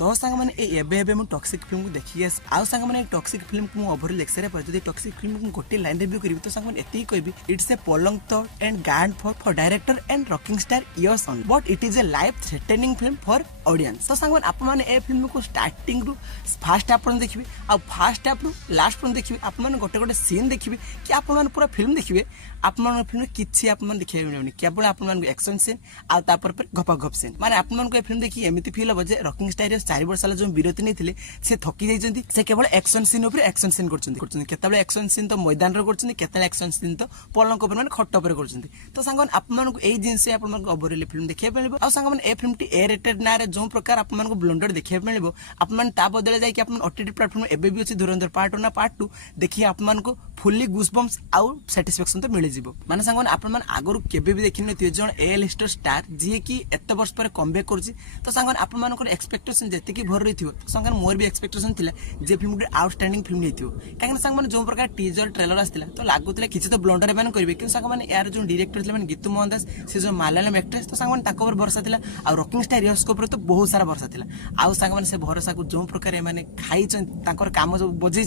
तो सांग मैंने एबे मु टॉक्सिक फिल्म को देखी आउ सांग मैंने टॉक्सिक फिल्म को ओवरऑल लेक्चर पर जदी टॉक्सिक फिल्म को गोटे लाइन रिव्यू करी तो सांग मैंने एती कहबी इट्स ए पलंग thought and guard for director and rocking star years only but it is a life threatening film for audience. तो सांग मैंने आप मैंने ए फिल्म को स्टार्टिंग रु फास्ट हाफ देखिए आ फास्ट हाफ रु लास्ट पर्यंत देखिए आप मैंने गोटे गोटे सीन देखिए कि आप मैंने पूरा फिल्म देखिए आप फिल्म किसी आप देखिए मिलूनी केवल आप एक्शन सीन आ तापर गप गप सीन माने आप फिल्म देखिए एमती फिल हम रॉकिंग स्टार 4 वर्ष जो विरति नहीं से थकी जाइए से केवल एक्शन सीन उपर एक्शन सीन करते एक्शन सीन तो मैदान कर एक्शन सीन तो पलंग उपर माने खट उपर कर तो सांग आपको यही जिनस ओवरऑल फिल्म देखिए मिले आ सांग ए फिल्म टी ए रेटेड ना जो प्रकार आपको ब्लंडर देखिए मिले आप बदले जाकि ओटीटी प्लेटफॉर्म एबे भी अच्छी धुरंधर पार्ट 1 ना पार्ट 2 देखिए आपको फुल्ली गुसबम्स आउ सैटिस्फैक्शन तो मिल जिवो माने सांग आपन आगरु केबे भी देखि नथि जण ए लिस्टर स्टार जे कि एत वर्ष पर कमबैक करछि तो सांग आपन मानकर एक्सपेक्टेशन जेति की भर रहिथियो सांग मोर भी एक्सपेक्टेशन थिला जे फिल्म गुटे आउटस्टैंडिंग फिल्म हेथियो काहे सांग जो प्रकार टीजर ट्रेलर आस्तिला तो लागुतले किछि तो ब्लंडर एमान करबे कि सांग यार जो डायरेक्टर थिला गीतू मोहन दास से जो मलयालम एक्ट्रेस तो सांग ताको पर भरोसा थिला आ रॉकिंग स्टार इयर्स को पर तो बहुत सारा भरोसा थिला आ सांग से भरोसा को जो प्रकार माने खाई तांकर काम जो बजै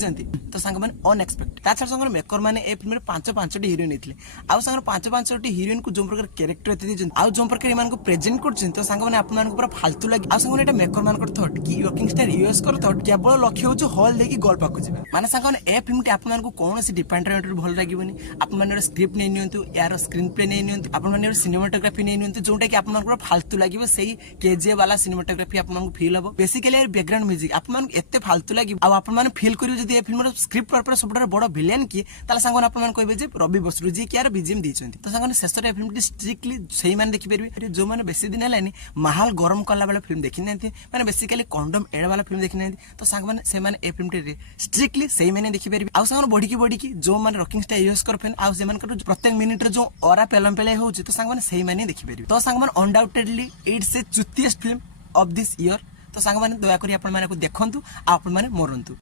तो सांग अनएक्सपेक्टेड ताछर सांग मेकर माने ए फिल्म 5-5टी हीरोइन हेतले आउ सांग 5-5टी हीरोइन को जो प्रकार कैरेक्टर एते दिजन आउ जो प्रकार इमान को प्रेजेंट करछन तो सांग माने आपन को पूरा फालतू लागी आउ सांग एटा मेकर मान कर थॉट कि रॉकिंग स्टार यूएस कर थॉट केवल लक्ष्य हो जो हॉल देकी गोल पाकु जिबा माने सांग ए फिल्म टी आपन को कोन से डिपेंडेंट भल लागिबनी आपन माने स्क्रिप्ट नै नियंतु यार स्क्रीन प्ले नै नियंतु आपन माने सिनेमेटोग्राफी नै नियंतु जोटा कि आपन पूरा फालतू लागिबो सेही केजीए वाला सिनेमेटोग्राफी आपन को फील हबो बेसिकली बैकग्राउंड म्यूजिक आपन एते फालतू लागि आ आपन माने फील करियो जदी ए फिल्म स्क्रिप्ट पर सबटा बड़ विलेन की ताला सांग आपन कहबे जे रवि बसरु जी कि यार बीजीएम दिछंती तो सांग शेष रे फिल्म स्ट्रिक्टली सही मान देखि परबे जो माने बेसी दिन हलानी माहौल गरम कला वाला फिल्म देखि नथि माने बेसिकली कंडोम एड वाला फिल्म देखि नथि तो सांग माने से माने ए फिल्म टे स्ट्रिक्टली सही माने देखि परबे आ सांग बडी की जो माने रॉकिंग स्टार यूज कर फैन आ से मान प्रत्येक मिनिट रे जो ऑरा पेलम पेले होउची तो सांग माने सही माने देखि परबे तो सांग माने undoubtedly it's a cutest film of this year तो सांग माने दया करी आपन माने को देखंतु आपन माने मरंतु।